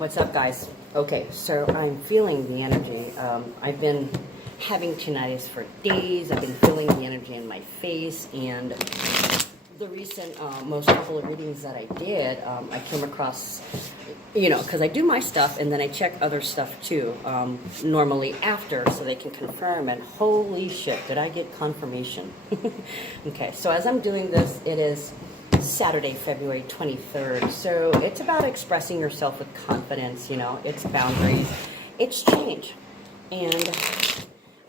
What's up, guys? Okay, so I'm feeling the energy. I've been having tinnitus for days. I've been feeling the energy in my face, and the recent, most couple of readings that I did, I came across, because I do my stuff and then I check other stuff too, normally after, so they can confirm, and holy shit, did I get confirmation. Okay, so as I'm doing this, it is Saturday, February 23rd, so it's about expressing yourself with confidence, it's boundaries, it's change. And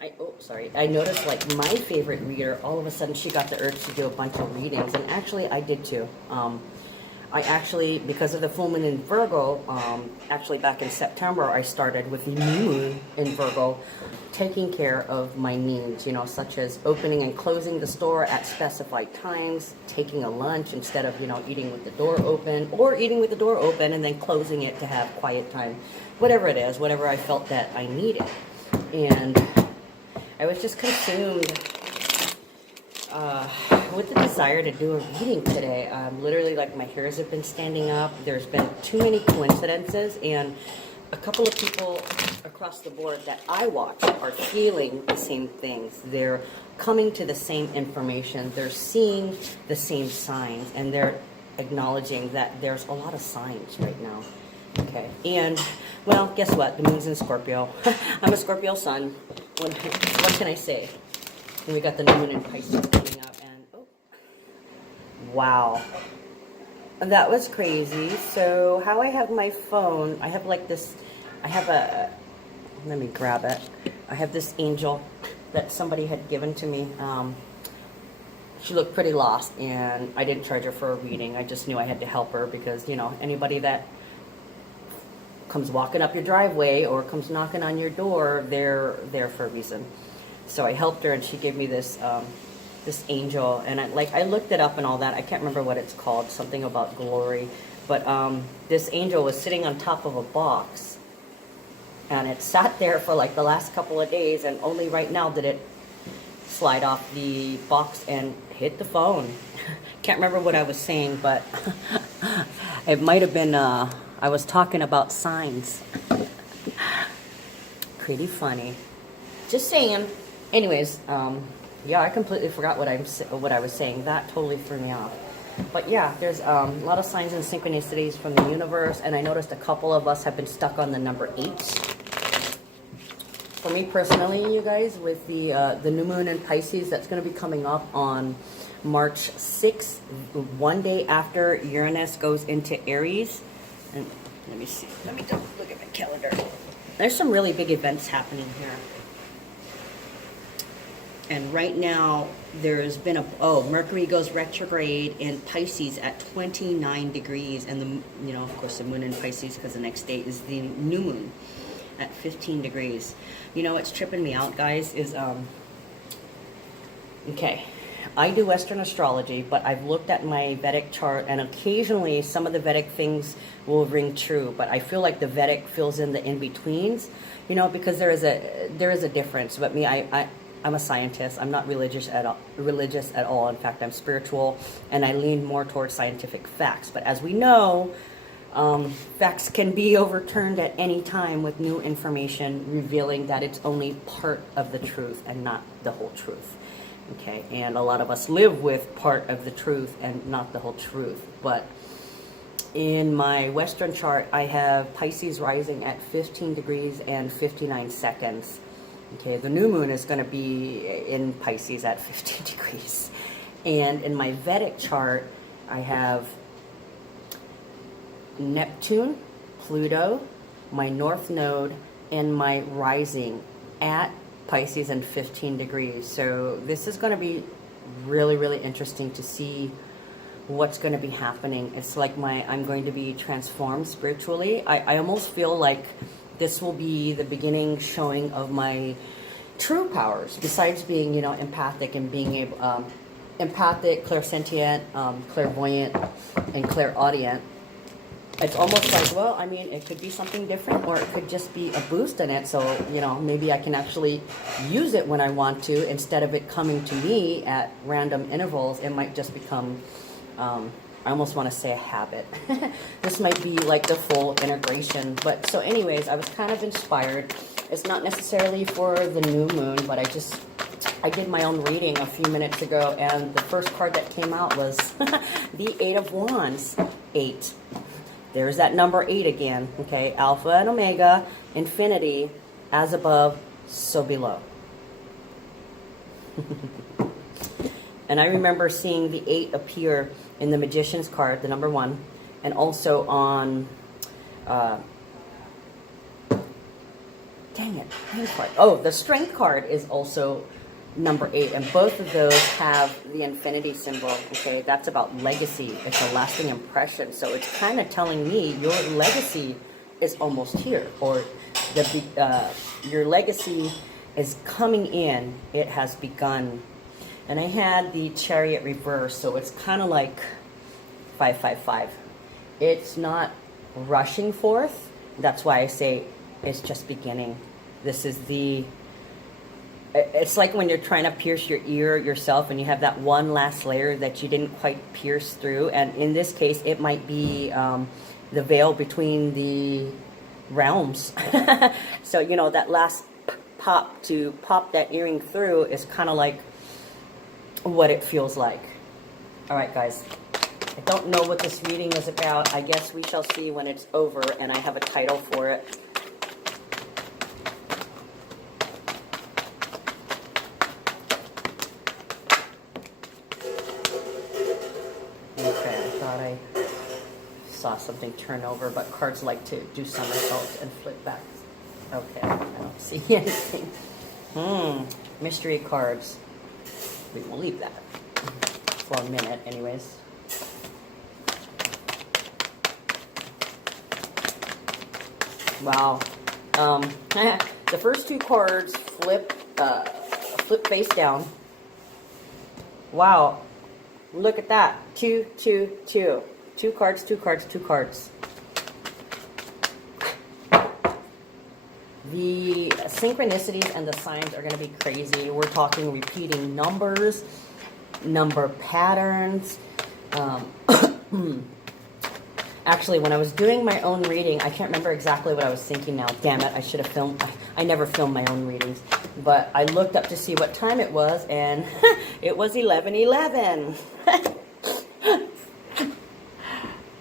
I noticed, like, my favorite reader, all of a sudden she got the urge to do a bunch of readings, and actually I did too. I actually, because of the full moon in Virgo, actually back in September, I started with the new moon in Virgo, taking care of my needs, such as opening and closing the store at specified times, taking a lunch instead of, eating with the door open, or eating with the door open and then closing it to have quiet time, whatever it is, whatever I felt that I needed. And I was just consumed with the desire to do a reading today. Literally, like, my hairs have been standing up. There's been too many coincidences, and a couple of people across the board that I watch are feeling the same things. They're coming to the same information. They're seeing the same signs, and they're acknowledging that there's a lot of signs right now. Okay, and, well, guess what? The moon's in Scorpio. I'm a Scorpio sun. What can I say? And we got the new moon in Pisces coming up, and, oh, wow. That was crazy. So how I have my phone, I have like this, let me grab it. I have this angel that somebody had given to me. She looked pretty lost, and I didn't charge her for a reading. I just knew I had to help her because, anybody that comes walking up your driveway or comes knocking on your door, they're there for a reason. So I helped her, and she gave me this this angel, and I looked it up and all that. I can't remember what it's called, something about glory, but this angel was sitting on top of a box, and it sat there for like the last couple of days, and only right now did it slide off the box and hit the phone. Can't remember what I was saying, but it might have been I was talking about signs. Pretty funny. Just saying. Anyways, yeah, I completely forgot what I was saying. That totally threw me off. But yeah, there's a lot of signs and synchronicities from the universe, and I noticed a couple of us have been stuck on the number 8. For me personally, you guys, with the new moon in Pisces, that's going to be coming up on March 6th, one day after Uranus goes into Aries. And let me see. Let me look at my calendar. There's some really big events happening here. And right now, there's been Mercury goes retrograde in Pisces at 29 degrees. And of course, the moon in Pisces, because the next day is the new moon at 15 degrees. What's tripping me out, guys, is, okay, I do Western astrology, but I've looked at my Vedic chart, and occasionally some of the Vedic things will ring true, but I feel like the Vedic fills in the in-betweens, because there is a difference. But me, I'm a scientist. I'm not religious at all. In fact, I'm spiritual, and I lean more towards scientific facts. But as we know, facts can be overturned at any time with new information revealing that it's only part of the truth and not the whole truth. Okay, and a lot of us live with part of the truth and not the whole truth. But in my Western chart, I have Pisces rising at 15 degrees and 59 seconds. Okay, the new moon is going to be in Pisces at 15 degrees. And in my Vedic chart, I have Neptune, Pluto, my North Node, and my rising at Pisces and 15 degrees. So this is going to be really, really interesting to see what's going to be happening. It's like I'm going to be transformed spiritually. I almost feel like this will be the beginning showing of my true powers, besides being, empathic and being able, empathic, clairsentient, clairvoyant, and clairaudient. It's almost like, well, I mean, it could be something different, or it could just be a boost in it. So, maybe I can actually use it when I want to, instead of it coming to me at random intervals. It might just become I almost want to say a habit. This might be like the full integration. But so anyways, I was kind of inspired. It's not necessarily for the new moon, but I did my own reading a few minutes ago, and the first card that came out was the Eight of Wands. 8. There's that number 8 again. Okay, Alpha and Omega, infinity, as above, so below. And I remember seeing the 8 appear in the Magician's card, the number 1, and also on, dang it, card. Oh, the Strength card is also number 8, and both of those have the infinity symbol. Okay, that's about legacy. It's a lasting impression. So it's kind of telling me your legacy is almost here, or your legacy is coming in. It has begun. And I had the Chariot reverse, so it's kind of like 555. It's not rushing forth. That's why I say it's just beginning. This is it's like when you're trying to pierce your ear yourself and you have that one last layer that you didn't quite pierce through. And in this case, it might be the veil between the realms. So, you know, that last pop to pop that earring through is kind of like what it feels like. All right, guys. I don't know what this reading is about. I guess we shall see when it's over, and I have a title for it. Okay, I thought I saw something turn over, but cards like to do somersaults and flip back. Okay, I don't see anything. Mystery cards. We will leave that for a minute anyways. Wow. The first 2 cards flip face down. Wow. Look at that. 2, 2, 2. 2 cards, 2 cards, 2 cards. The synchronicities and the signs are going to be crazy. We're talking repeating numbers, number patterns. Actually, when I was doing my own reading, I can't remember exactly what I was thinking now. Damn it, I should have filmed. I never film my own readings. But I looked up to see what time it was, and it was 11:11.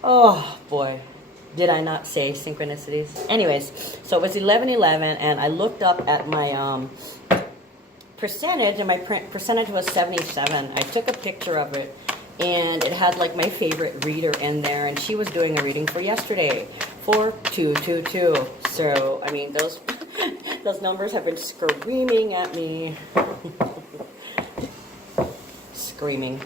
Oh, boy. Did I not say synchronicities? Anyways, so it was 11:11, and I looked up at my percentage, and my percentage was 77. I took a picture of it, and it had like my favorite reader in there, and she was doing a reading for yesterday, 4222. So, I mean, those those numbers have been screaming at me. Screaming.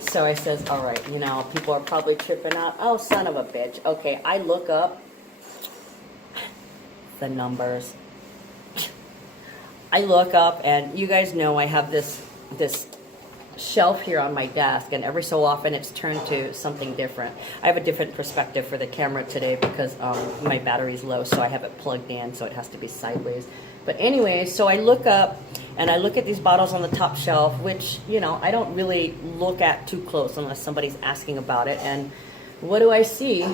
So I says, all right, you know, people are probably tripping out. Oh, son of a bitch. Okay, I look up the numbers. I look up, and you guys know I have this shelf here on my desk, and every so often it's turned to something different. I have a different perspective for the camera today because my battery's low, so I have it plugged in, so it has to be sideways. But anyway, so I look up, and I look at these bottles on the top shelf, which, you know, I don't really look at too close unless somebody's asking about it. And what do I see?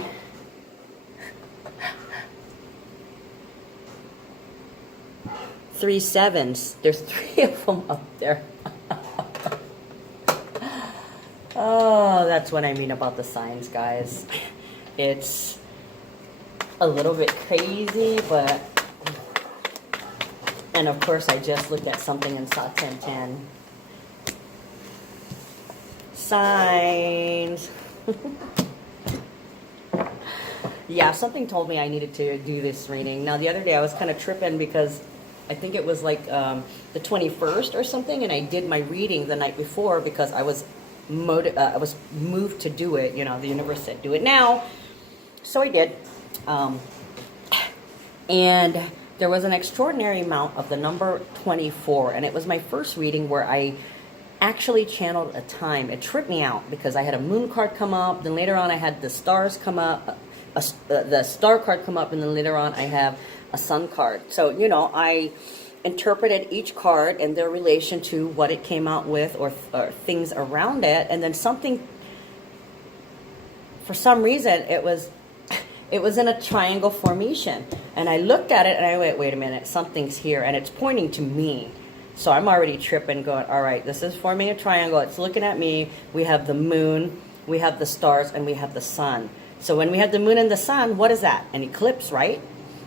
Three sevens. There's 3 of them up there. Oh, that's what I mean about the signs, guys. It's a little bit crazy, but... And of course, I just looked at something and saw 1010. Signs. Yeah, something told me I needed to do this reading. Now, the other day I was kind of tripping because I think it was like the 21st or something, and I did my reading the night before because I was moved to do it. You know, the universe said, do it now. So I did. And there was an extraordinary amount of the number 24, and it was my first reading where I actually channeled a time. It tripped me out because I had a moon card come up, then later on I had the stars come up, the star card come up, and then later on I have a sun card. So, you know, I interpreted each card and their relation to what it came out with, or things around it, and then something for some reason, it was in a triangle formation. And I looked at it and I went, wait a minute, something's here. And it's pointing to me. So I'm already tripping, going, all right, this is forming a triangle. It's looking at me. We have the moon, we have the stars, and we have the sun. So when we have the moon and the sun, what is that? An eclipse, right?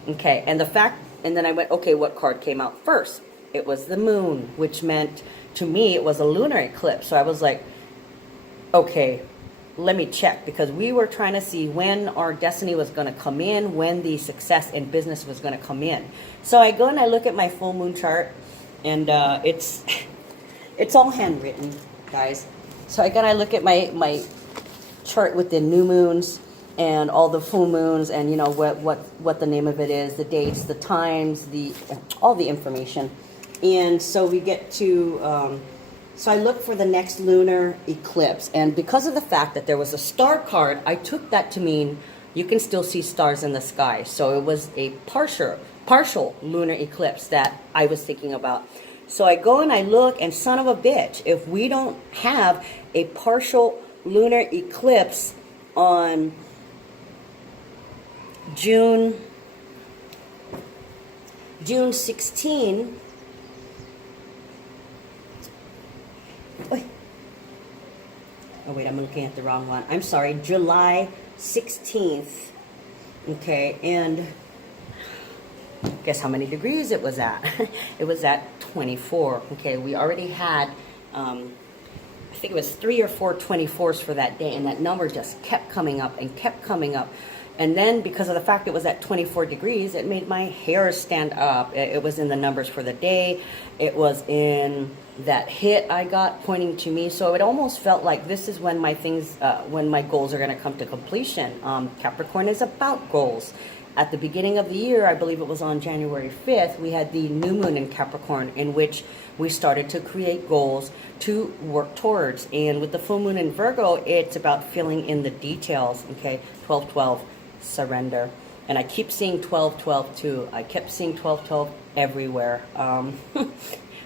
Okay, and then I went, okay, what card came out first? It was the moon, which meant, to me, it was a lunar eclipse. So I was like, okay, let me check, because we were trying to see when our destiny was going to come in, when the success in business was going to come in. So I go and I look at my full moon chart, and it's all handwritten, guys. So I look at my chart with the new moons and all the full moons, and you know what the name of it is, the dates, the times, all the information. And so we get to so I look for the next lunar eclipse, and because of the fact that there was a star card, I took that to mean you can still see stars in the sky. So it was a partial lunar eclipse that I was thinking about. So I go and I look, and son of a bitch, if we don't have a partial lunar eclipse on June 16. Oh wait, I'm looking at the wrong one. I'm sorry, July 16th. Okay, and guess how many degrees it was at? It was at 24. Okay, we already had, I think it was 3 or 4 24s for that day, and that number just kept coming up and kept coming up. And then because of the fact it was at 24 degrees, it made my hair stand up. It was in the numbers for the day. It was in that hit I got pointing to me. So it almost felt like this is when my when my goals are going to come to completion. Capricorn is about goals. At the beginning of the year, I believe it was on January 5th, we had the new moon in Capricorn, in which we started to create goals to work towards. And with the full moon in Virgo, it's about filling in the details. Okay, 12-12, surrender. And I keep seeing 12-12 too. I kept seeing 12-12 everywhere.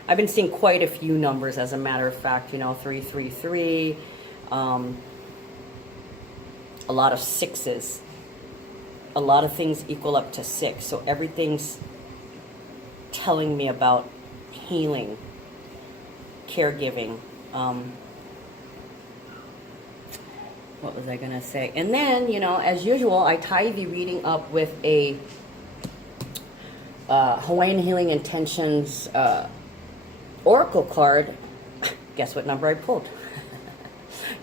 I've been seeing quite a few numbers, as a matter of fact, you know, 333, a lot of sixes. A lot of things equal up to 6. So everything's telling me about healing, caregiving. What was I going to say? And then, you know, as usual, I tie the reading up with a Hawaiian Healing Intentions Oracle card. Guess what number I pulled?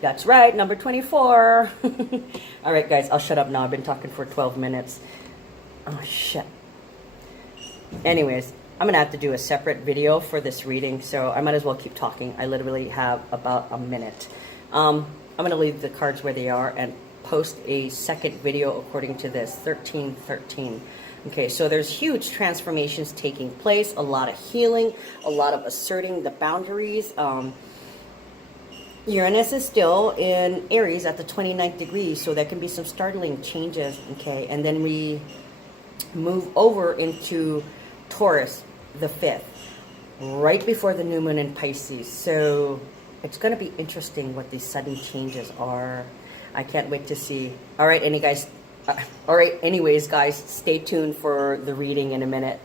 That's right, number 24. All right, guys, I'll shut up now. I've been talking for 12 minutes. Oh, shit. Anyways, I'm going to have to do a separate video for this reading, so I might as well keep talking. I literally have about a minute. I'm going to leave the cards where they are and post a second video according to this, 1313. Okay, so there's huge transformations taking place, a lot of healing, a lot of asserting the boundaries. Uranus is still in Aries at the 29th degree, so there can be some startling changes, okay? And then we move over into Taurus, the 5th, right before the new moon in Pisces. So it's going to be interesting what these sudden changes are. I can't wait to see. All right, anyways, guys, stay tuned for the reading in a minute.